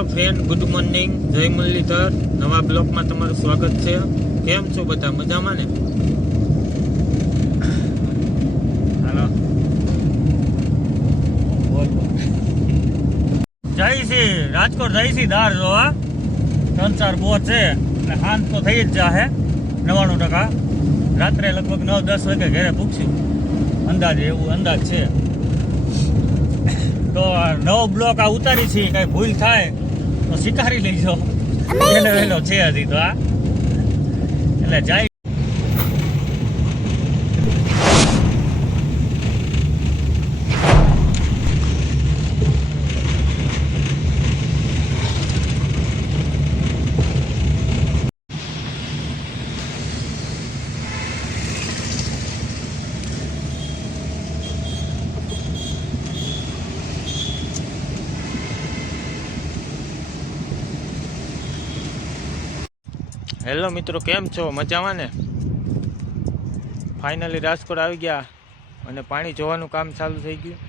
Hello friend, good morning, જય મુરલીધર. નવા બ્લોકમાં તમારું સ્વાગત છે. કેમ છો બધા? મજામાં ને? હાલો, જઈ છી રાજકોટ, જઈ છી દાર જોવા. 3-4 બોર છે એટલે હાંત તો થઈ જ જાહે 99%. રાત્રે લગભગ 9-10 વાગે ઘરે પૂછ્યું અંદાજે, એવું અંદાજ છે. તો નવો બ્લોક આ ઉતારી છે, કઈ ભૂલ થાય તો સ્વીકારી લઈજો. વહેલો છે હજી તો આ, એટલે જાય. હેલો મિત્રો, કેમ છો? મજામાં ને? ફાઇનલી રાજકોટ આવી ગયા અને પાણી જોવાનું કામ ચાલુ થઈ ગયું.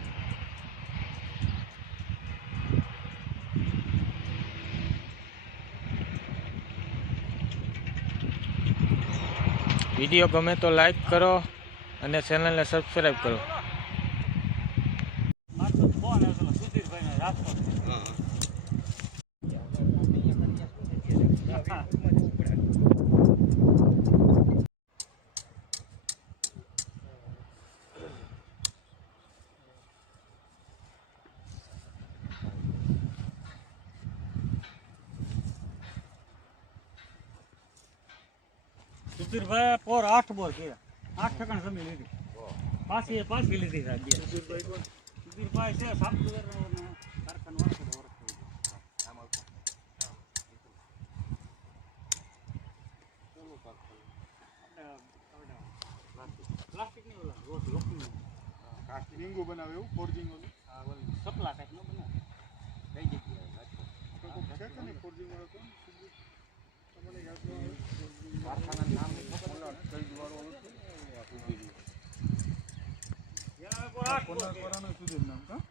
વિડીયો ગમે તો લાઈક કરો અને ચેનલને સબસ્ક્રાઈબ કરો. સુધીરભાઈ પોર 8 બોર કે 8 ઠેકાણ જમીન લીધી, પાછી લીધી સાહેબ. સુધીરભાઈ છે સાપુર કારખાનો લીંગુ બનાવે એવું ફોર્જિંગ સપલા ટાઈપ નો બનાવે. કઈ જગ્યાએ છે કે નહીં ફોર્જિંગ વાળો? તો તમને યાદ કારખાના નામ સુધીર નામ કા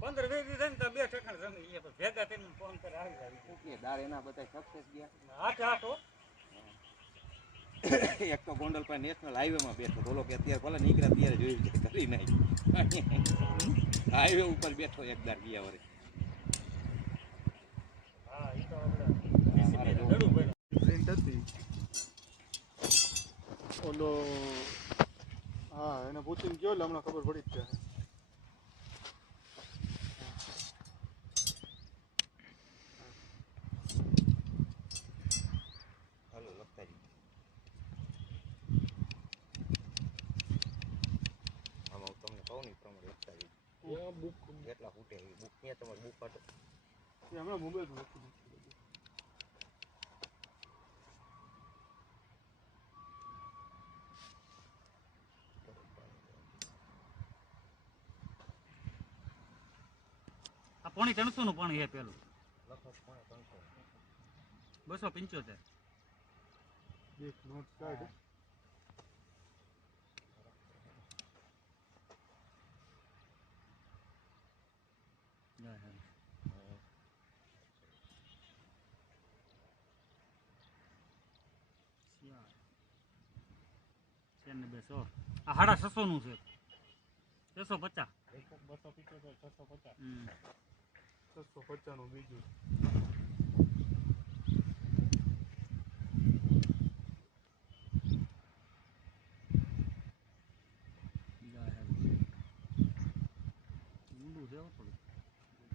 પંદર વીસ ને તો 2 ઠેકાણ જમીન ભેગા થઈને ફોન કરે આવી જાય. દાર એના બધા સક્સેસ ગયા. 8 એક તો ગોંડલ પાસે નેશનલ હાઈવે માં બેઠો, બોલો કે અત્યારે ભલે નીકળ્યા ત્યારે જોયું કે કરી નહીં. હાઈવે ઉપર બેઠો એકદાર ગયા વરે. હા, ઈ તો પ્રિન્ટ હતી ઓલો. હા, એને પૂછીને ગયો એટલે હમણાં ખબર પડી જ જાય. બુક કેટલા ફૂટે બુક ક્યાં તમારે બુક કાઢો હમણાં મોબાઈલ આ પાણી 300 નું પાણી છે પેલું, લખો 275. એક નોટ કાર્ડ આ 650 નું છે. 650 650 નું બીજું.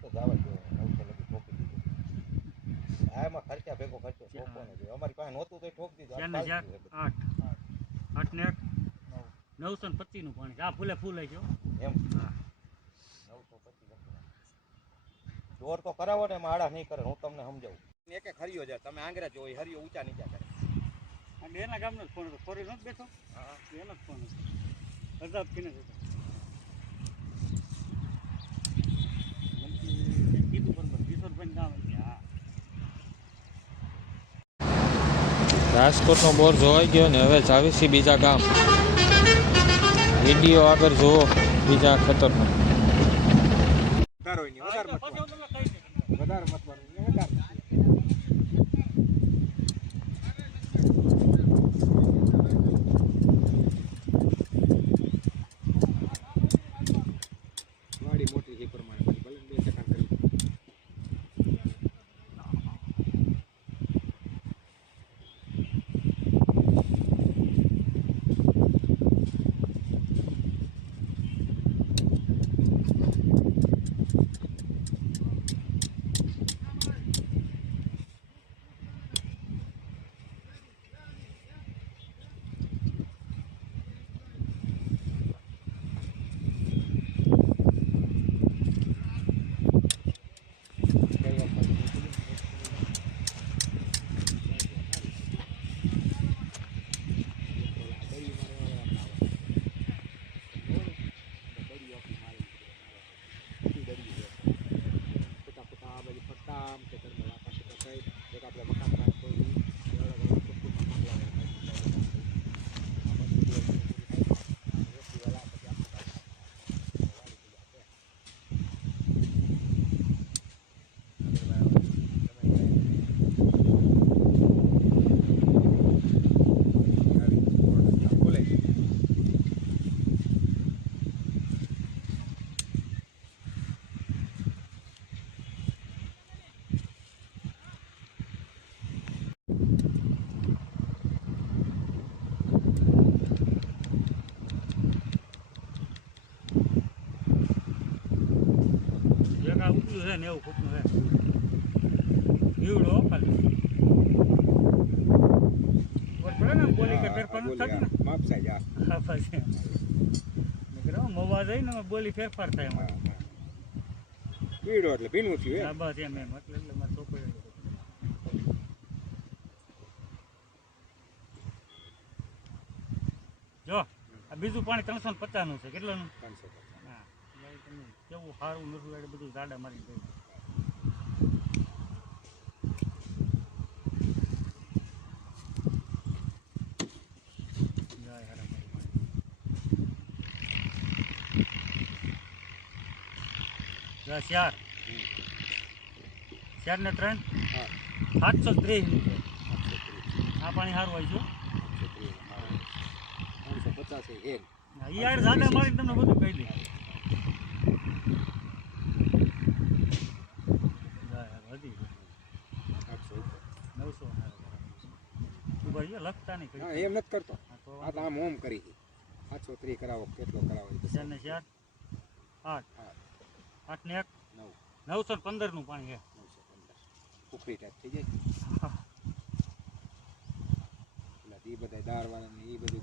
તો ગાવા જો 900 લગી ઠોકી દીધું. આમાં ખર્ચા ભેગો ખર્ચો ઠોકવાનો છે. અમારી પાસે નહોતું તો ઠોક દીધું. 8 ને 8 925 નું પાણી. આ ફૂલે ફૂલ આવી ગયો એમ. હા, 925 દોર તો કરાવો ને, માળા નહીં કરે. હું તમને સમજાવું. એક એક હરિયો જાય, તમે આંગરા જો હરિયો ઊંચા નીચા કરે. આ બેના ગામનો ફોન હતો, ફોરી નથી બેઠો. હા, એનો જ ફોન હતો. અરદાબ કીને હતો. કીધું બરોબર, કિશોરભાઈ નામ છે. હા, રાજકોટનો બોર જોવાઈ ગયો ને હવે જાવી છીએ બીજા ગામ. વિડીયો આગળ જુઓ. બીજા ખેતરમાં વધારો હોય ને વધારે પછી હું તમને કહી દઈશ. વધારે મતવાનું ને વધારે વાડી મોટી છે એ પ્રમાણે પછી ભલે ને 2 ટકા કરી એક આ ઉપલું છે ને એવું ફૂટનું છે ઈવડો ખાલી પડે ને બોલી કે ફેરફાર નથી થતું ને માપસા જા હા પછી મેં કીધું મવા જઈને બોલી ફેરફાર થાય એમાં પીળો એટલે ભીનું થયું હા બસ એમ એટલે મારે છોકરી જો આ બીજું પાણી 350 નું છે કેટલાનું 500 હા એટલે તમે કેવું સારું નથી એટલે બધું ગાડા મારી ગઈ જય હરા મારી જય 4 ને 3 હા 730 નું છે આ પાણી સારું હોય છે 550 છે હા, ઈ યાર ગાડા મારી તમને બધું કહી દે જય હરા હજી 800 ઉપર 900 તું ભાઈ લખતા નહીં હા કરી એમ નથી કરતો હા તો આ તો આમ ઓમ કરી છે 830 કરાવો કેટલો કરાવો એ તો 4 ને 4 8 હા 8 ને 1 9 915 નું પાણી છે 915 ઉપરી ટાઈપ થઈ જાય પેલા એ બધા દાળ વાળા ને એ બધું